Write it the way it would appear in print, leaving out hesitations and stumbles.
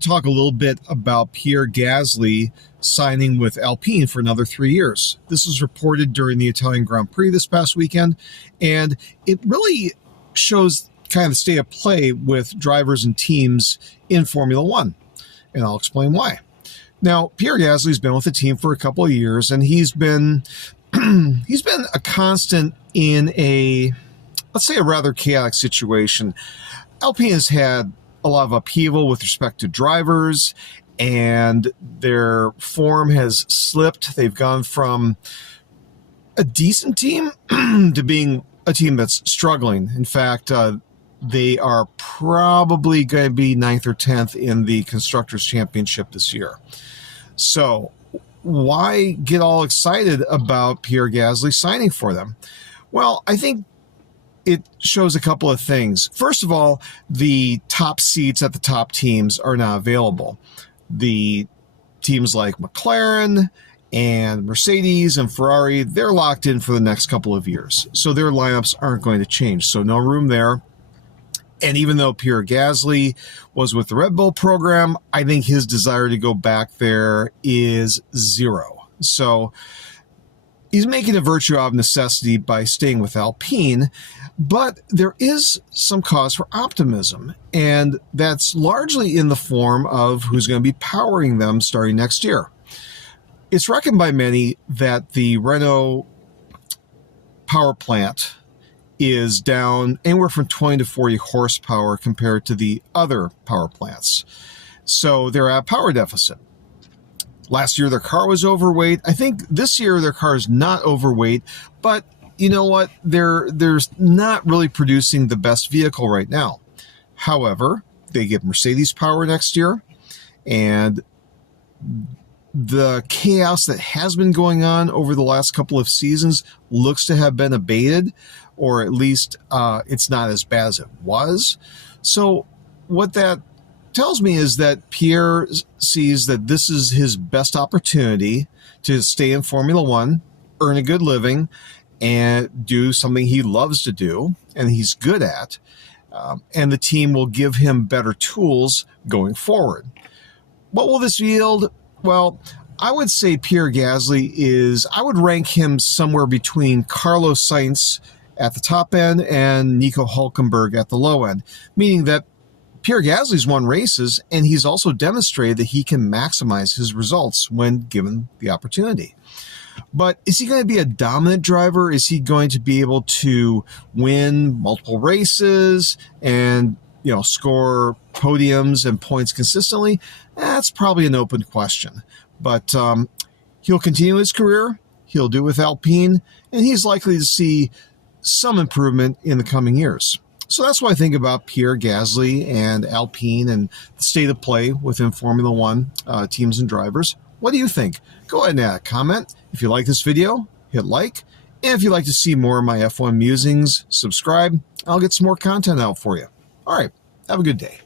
to talk a little bit about Pierre Gasly signing with Alpine for another 3 years. This was reported during the Italian Grand Prix this past weekend, and it really shows kind of the state of play with drivers and teams in Formula One, and I'll explain why. Now, Pierre Gasly's been with the team for a couple of years, and he's been a constant in a, let's say, a rather chaotic situation. Alpine has had a lot of upheaval with respect to drivers, and their form has slipped. They've gone from a decent team to being a team that's struggling. In fact, they are probably going to be 9th or 10th in the Constructors' Championship this year. So why get all excited about Pierre Gasly signing for them? Well, I think it shows a couple of things. First of all, the top seats at the top teams are not available. The teams like McLaren and Mercedes and Ferrari, they're locked in for the next couple of years. So their lineups aren't going to change. So no room there. And even though Pierre Gasly was with the Red Bull program, I think his desire to go back there is zero. So he's making a virtue out of necessity by staying with Alpine, but there is some cause for optimism, and that's largely in the form of who's going to be powering them starting next year. It's reckoned by many that the Renault power plant is down anywhere from 20 to 40 horsepower compared to the other power plants. So they're at a power deficit. Last year, their car was overweight. I think this year, their car is not overweight, but you know what? They're not really producing the best vehicle right now. However, they get Mercedes power next year, and the chaos that has been going on over the last couple of seasons looks to have been abated, or at least it's not as bad as it was. So what that tells me is that Pierre sees that this is his best opportunity to stay in Formula One, earn a good living, and do something he loves to do and he's good at. And the team will give him better tools going forward. What will this yield? Well, I would say Pierre Gasly I would rank him somewhere between Carlos Sainz at the top end and Nico Hülkenberg at the low end, meaning that Pierre Gasly's won races, and he's also demonstrated that he can maximize his results when given the opportunity. But is he going to be a dominant driver? Is he going to be able to win multiple races and, score podiums and points consistently? That's probably an open question. But he'll continue his career. He'll do it with Alpine, and he's likely to see some improvement in the coming years. So that's what I think about Pierre Gasly and Alpine and the state of play within Formula One teams and drivers. What do you think? Go ahead and add a comment. If you like this video, hit like. And if you'd like to see more of my F1 musings, subscribe. I'll get some more content out for you. All right. Have a good day.